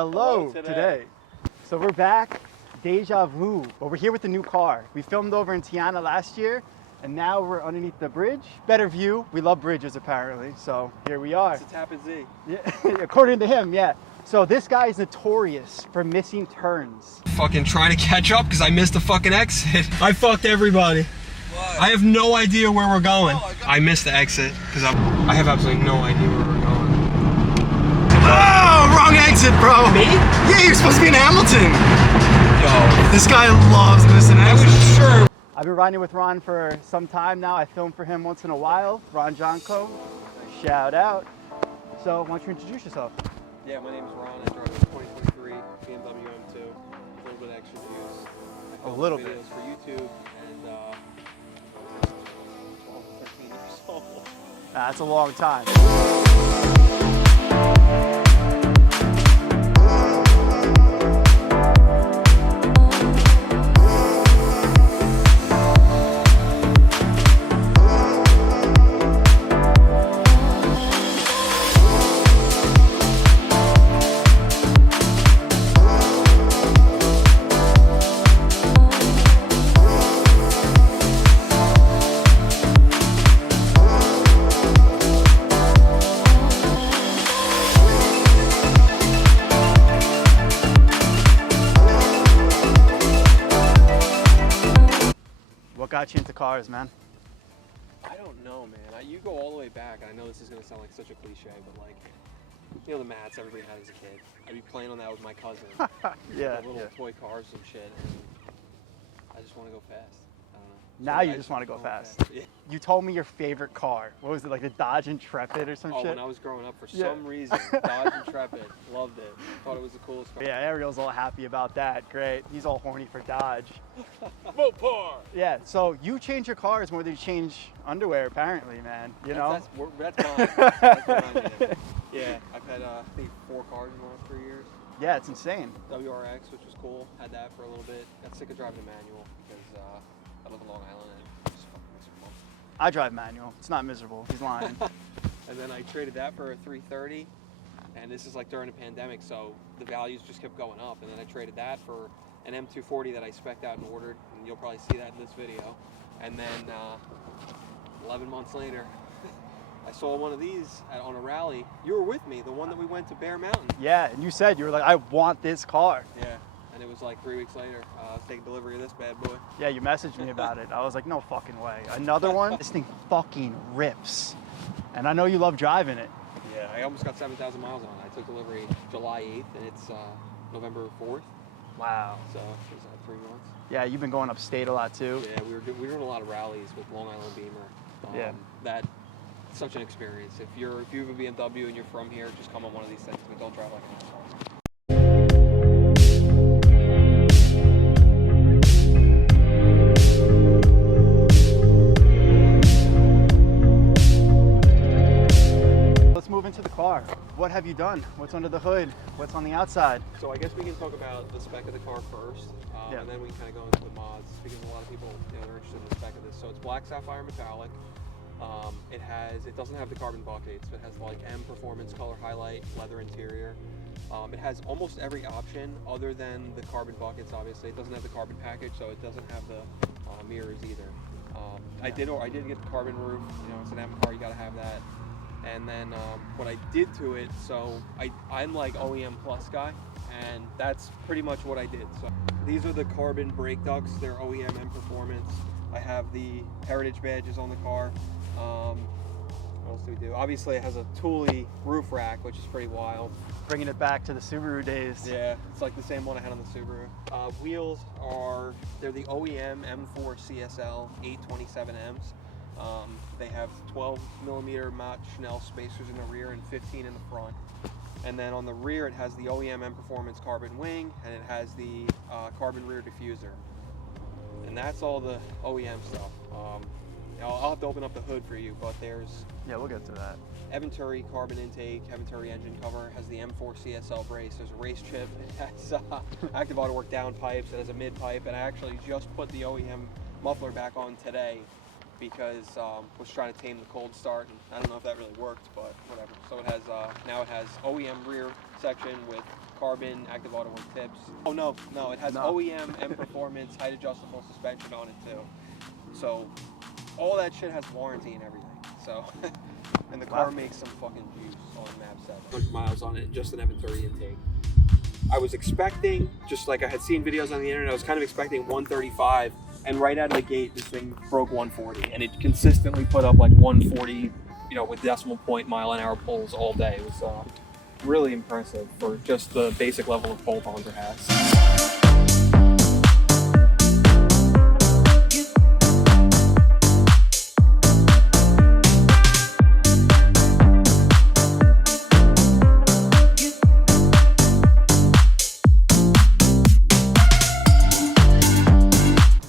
Hello today. So we're back, deja vu, but we're here with the new car. We filmed over in Tiana last year, and now we're underneath the bridge. Better view. We love bridges apparently, so here we are. It's a Tappan Z. Yeah, according to him, yeah. So this guy is notorious for missing turns. Fucking trying to catch up because I missed the fucking exit. I fucked everybody. What? I have no idea where we're going. I missed the exit because I have absolutely no idea where we're going. Oh, wrong exit, bro. Me? Yeah, you're supposed to be in Hamilton. Yo, this guy loves missing exits. I was sure. I've been riding with Ron for some time now. I film for him once in a while. RonJohnCo's. Shout out. So why don't you introduce yourself? Yeah, my name is Ron. I drive a 2023 BMW M2. A little bit of extra views. I film videos for YouTube and 12, 13 years old. That's a long time. What got you into cars, man? I don't know, man. You go all the way back. I know this is going to sound like such a cliche, but like, you know the mats everybody had as a kid. I'd be playing on that with my cousin. Yeah. The little toy cars and shit. And I just want to go fast. I don't know. Now you just want to go fast. Yeah. You told me your favorite car. What was it, like the Dodge Intrepid or some shit? When I was growing up, for some reason, Dodge Intrepid. Loved it. Thought it was the coolest car. Yeah, Ariel's all happy about that. Great. He's all horny for Dodge. Mopar! Yeah, so you change your cars more than you change underwear, apparently, man. You know? That's mine. That's mine, yeah. Yeah, I've had, I think, 4 cars in the last 3 years. Yeah, it's insane. WRX, which was cool. Had that for a little bit. Got sick of driving a manual because I live in Long Island and it just fucking makes me bump. I drive manual. It's not miserable. He's lying. And then I traded that for a 330. And this is like during the pandemic, so the values just kept going up. And then I traded that for an M240 that I spec'd out and ordered. And you'll probably see that in this video. And then 11 months later, I saw one of these on a rally. You were with me, the one that we went to Bear Mountain. Yeah, and you said, you were like, I want this car. Yeah, and it was like 3 weeks later, I was taking delivery of this bad boy. Yeah, you messaged me about it. I was like, no fucking way. Another one? This thing fucking rips. And I know you love driving it. Yeah, I almost got 7,000 miles on it. I took delivery July 8th, and it's November 4th. Wow. So it was 3 months. Yeah, you've been going upstate a lot too. Yeah, we were doing a lot of rallies with Long Island Bimmer. Yeah. That's such an experience. If you have a BMW and you're from here, just come on one of these things. We don't drive like an car. Move into the car. What have you done? What's under the hood? What's on the outside? So I guess we can talk about the spec of the car first, and then we can kind of go into the mods because a lot of people are interested in the spec of this. So it's black sapphire metallic. It doesn't have the carbon buckets, but it has like M performance color highlight, leather interior. It has almost every option other than the carbon buckets. Obviously, it doesn't have the carbon package, so it doesn't have the mirrors either. I did get the carbon roof. You know, it's an M car. You got to have that. And then what I did to it, so I'm like OEM Plus guy, and that's pretty much what I did. So these are the carbon brake ducts. They're OEM M Performance. I have the heritage badges on the car. What else do we do? Obviously it has a Thule roof rack, which is pretty wild. Bringing it back to the Subaru days. Yeah, it's like the same one I had on the Subaru. Wheels they're the OEM M4 CSL 827Ms. They have 12mm Mach Schnell spacers in the rear and 15 in the front. And then on the rear it has the OEM M Performance carbon wing, and it has the carbon rear diffuser. And that's all the OEM stuff. I'll have to open up the hood for you, but there's... Yeah, we'll get to that. Eventuri carbon intake, Eventuri engine cover, has the M4 CSL brace, there's a race chip, it has active auto work down pipes, it has a mid pipe, and I actually just put the OEM muffler back on today because I was trying to tame the cold start, and I don't know if that really worked, but whatever. So it has now it has OEM rear section with carbon active auto work tips. Oh no, it has OEM M Performance height adjustable suspension on it too. So all that shit has warranty and everything. So and the car makes some fucking juice on map 7. 100 miles on it, just an M30 intake. I was expecting, just like I had seen videos on the internet, I was kind of expecting 135, and right out of the gate, this thing broke 140, and it consistently put up like 140, you know, with decimal point mile-an-hour pulls all day. It was really impressive for just the basic level of pull Honda has.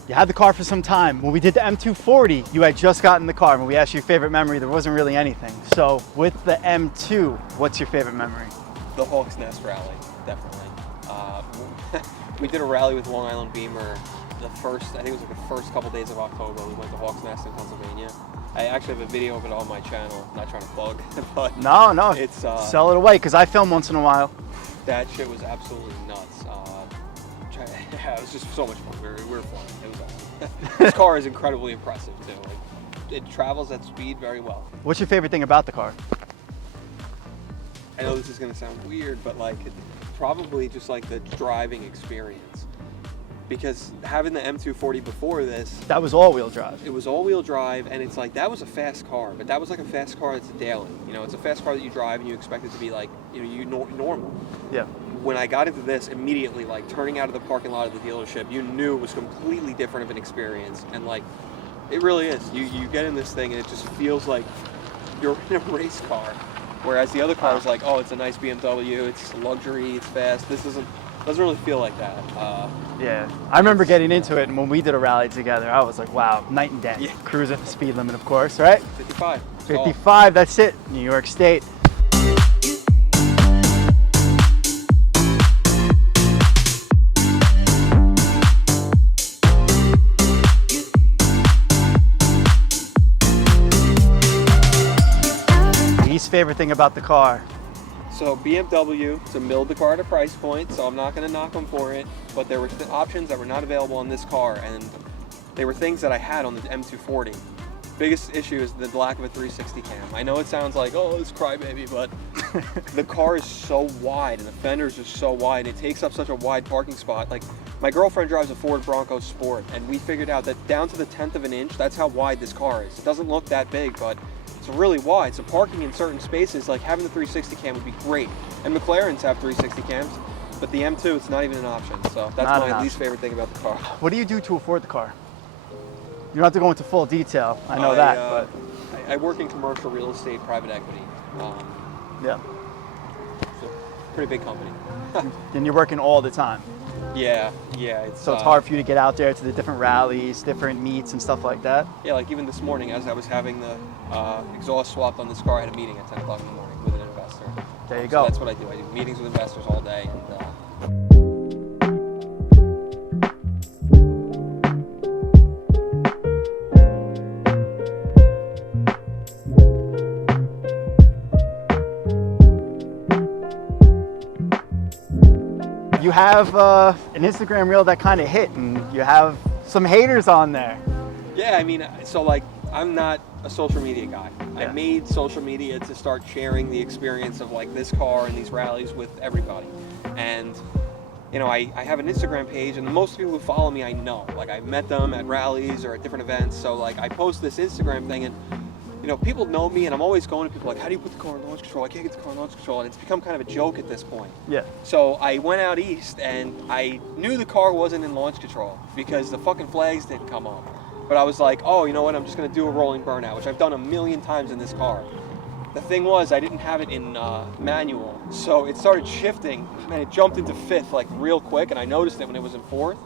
You had the car for some time. When we did the M240, you had just gotten the car. When we asked you your favorite memory, there wasn't really anything. So with the M2, what's your favorite memory? The Hawk's Nest rally, definitely. We did a rally with Long Island Bimmer I think it was like the first couple days of October. We went to Hawk's Nest in Pennsylvania. I actually have a video of it on my channel. I'm not trying to plug, but no, it's sell it away, because I film once in a while. That shit was absolutely nuts. Yeah, it was just so much fun. We were fun. It was awesome. This car is incredibly impressive too. Like, it travels at speed very well. What's your favorite thing about the car? I know this is going to sound weird, but like probably just like the driving experience. Because having the M240 before this, that was all-wheel drive. It was all-wheel drive, and it's like that was a fast car, but that was like a fast car that's a daily. You know, it's a fast car that you drive and you expect it to be like, you know, normal. Yeah. When I got into this, immediately, like turning out of the parking lot of the dealership, you knew it was completely different of an experience, and like it really is. You get in this thing and it just feels like you're in a race car, whereas the other car is like, oh, it's a nice BMW, it's luxury, it's fast. This doesn't really feel like that. Yeah, I remember getting into it, and when we did a rally together, I was like, wow, night and day. Yeah. Cruising at the speed limit, of course, right? 55. 55, that's it. New York State. Least favorite thing about the car? So BMW to milled the car at a price point, so I'm not going to knock them for it, but there were options that were not available on this car, and they were things that I had on the M240. Biggest issue is the lack of a 360 cam. I know it sounds like, oh, it's crybaby, but the car is so wide and the fenders are so wide. It takes up such a wide parking spot. Like, my girlfriend drives a Ford Bronco Sport, and we figured out that down to the 10th of an inch, that's how wide this car is. It doesn't look that big, but it's really wide. So parking in certain spaces, like having the 360 cam would be great. And McLarens have 360 cams, but the M2, it's not even an option. So that's my least favorite thing about the car. What do you do to afford the car? You don't have to go into full detail. I know that, but I work in commercial real estate, private equity. Yeah. So pretty big company. And you're working all the time. Yeah. So it's hard for you to get out there to the different rallies, different meets and stuff like that? Yeah, like even this morning as I was having the exhaust swapped on this car, I had a meeting at 10 o'clock in the morning with an investor. There you go. So that's what I do. I do meetings with investors all day. And, you have an Instagram reel that kind of hit, and you have some haters on there. Yeah, I mean, so like, I'm not a social media guy. Yeah. I made social media to start sharing the experience of like this car and these rallies with everybody. And, you know, I have an Instagram page, and most people who follow me, I know. Like, I've met them at rallies or at different events. So like, I post this Instagram thing, and you know, people know me, and I'm always going to people like, how do you put the car in launch control? I can't get the car in launch control, and it's become kind of a joke at this point. Yeah. So I went out east, and I knew the car wasn't in launch control because the fucking flags didn't come up. But I was like, oh, you know what? I'm just going to do a rolling burnout, which I've done a million times in this car. The thing was, I didn't have it in manual, so it started shifting, and it jumped into fifth like real quick, and I noticed it when it was in fourth,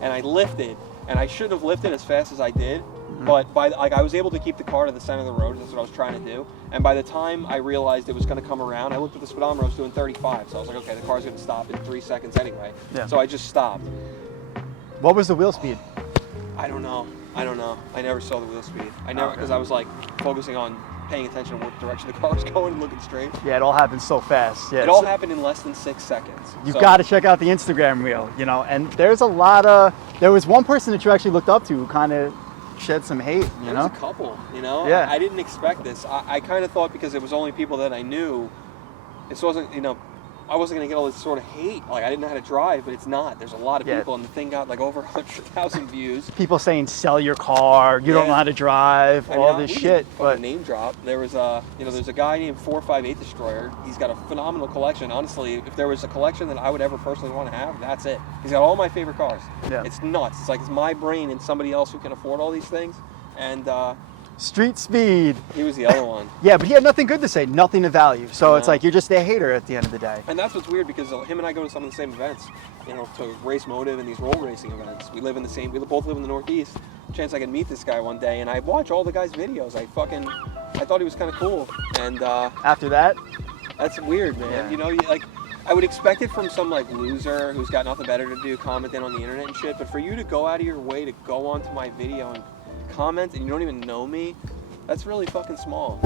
and I lifted, and I shouldn't have lifted as fast as I did. But I was able to keep the car to the center of the road. That's what I was trying to do. And by the time I realized it was going to come around, I looked at the speedometer. I was doing 35. So I was like, okay, the car's going to stop in 3 seconds anyway. Yeah. So I just stopped. What was the wheel speed? I don't know. I never saw the wheel speed. I never, because I was like focusing on paying attention to what direction the car was going and looking straight. Yeah, it all happened so fast. Yeah, It all happened in less than 6 seconds. You've got to check out the Instagram reel, you know, and there's a lot of, there was one person that you actually looked up to who kind of shed some hate, you know? There was a couple, you know? Yeah. I didn't expect this. I kind of thought because it was only people that I knew, it wasn't, you know, I wasn't going to get all this sort of hate. Like, I didn't know how to drive, but it's not. There's a lot of people, and the thing got like over 100,000 views. People saying, sell your car, you don't know how to drive, all this shit. But name drop. There was you know, there's a guy named 458 Destroyer. He's got a phenomenal collection. Honestly, if there was a collection that I would ever personally want to have, that's it. He's got all my favorite cars. Yeah. It's nuts. It's like it's my brain and somebody else who can afford all these things. And Street Speed. He was the other one. Yeah, but he had nothing good to say, nothing of value. So it's like you're just a hater at the end of the day. And that's what's weird because him and I go to some of the same events, you know, to race motive and these roll racing events. We both live in the Northeast. Chance I could meet this guy one day, and I watch all the guy's videos. I thought he was kind of cool. And after that, that's weird, man. Yeah. You know, like I would expect it from some like loser who's got nothing better to do, commenting on the internet and shit. But for you to go out of your way to go onto my video and comment and you don't even know me, that's really fucking small.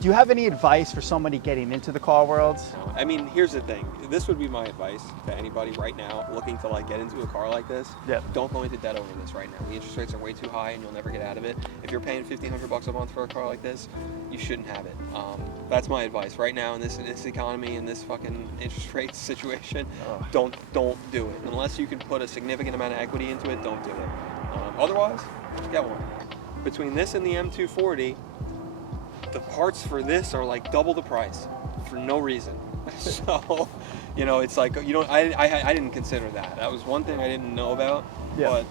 Do you have any advice for somebody getting into the car world? I mean, here's the thing. This would be my advice to anybody right now looking to like get into a car like this. Yeah. Don't go into debt over this right now. The interest rates are way too high and you'll never get out of it. If you're paying $1,500 a month for a car like this, you shouldn't have it. That's my advice right now in this economy, in this fucking interest rate situation. Don't do it. Unless you can put a significant amount of equity into it, don't do it. Otherwise, get one. Between this and the M240, the parts for this are like double the price for no reason. So, you know, it's like, you know, I didn't consider that. That was one thing I didn't know about. Yeah. But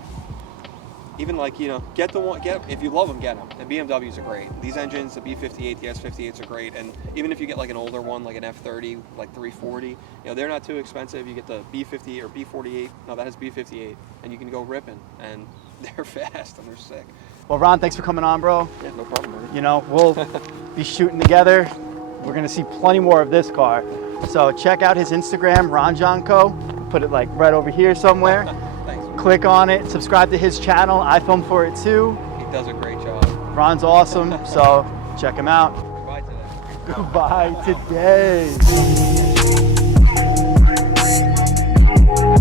even like, you know, if you love them, get them. The BMWs are great. These engines, the B58, the S58s are great. And even if you get like an older one, like an F30, like 340, you know, they're not too expensive. You get the B50 or B48. No, that is B58. And you can go ripping. And they're fast and they're sick. Well, Ron, thanks for coming on, bro. Yeah, no problem, man. You know, we'll be shooting together. We're going to see plenty more of this car. So check out his Instagram, RonJohnCo. Put it like right over here somewhere. Thanks. Click on it. Subscribe to his channel. I film for it too. He does a great job. Ron's awesome, so check him out. Goodbye today. Goodbye today.